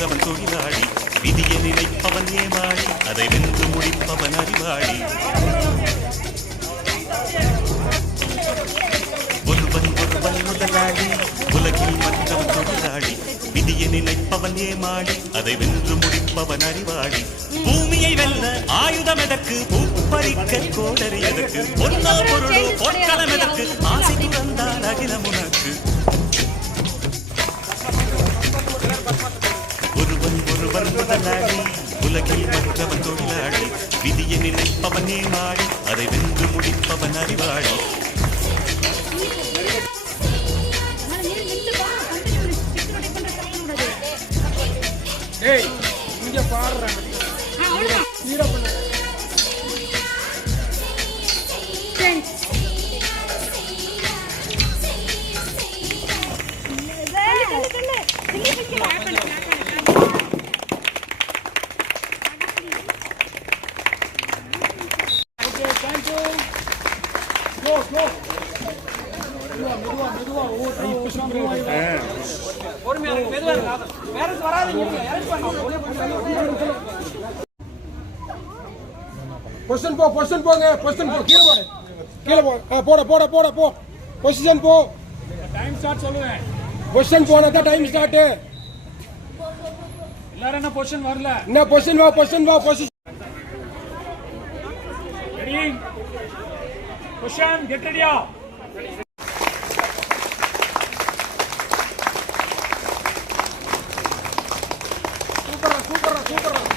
மற்றவன் தொழிலாளி விதியை நினைப்பவன் ஏமாளி அதை வென்று முடிப்பவன் அறிவாளி ஒருவன் ஒருவன் முதலாளி உலகில் மற்றவன் தொழிலாளி விதியை நினைப்பவன் ஏமாளி அதை வென்று முடிப்பவன் அறிவாளி பூமியை வெல்ல ஆயுதம் எதற்கு பூப்பறிக்க கோடரி எதற்கு பொன்னா பொருளோ பொற்களம் எதற்கு ஆசை துறந்தால் அகிலம் உனக்கு ஒருவன் ஒருவன் முதலாளி உலகில் மற்றவன் தொழிலாளி விதியை நினைப்பவன் ஏமாளி அதை வென்று முடிப்பவன் அறிவாளி இங்க பாடுறாங்க பொசிஷன் போ பொசிஷன் போங்க பொசிஷன் போ கீழ போ பொசிஷன் போ டைம் ஸ்டார்ட் சொல்லுவேன் பொசிஷன் போனா தான் டைம் ஸ்டார்ட் எல்லாரும் என்ன பொசிஷன் வரல என்ன பொசிஷன் வா ரெடி பொசிஷன் கெட் ரெடியா சூப்பரா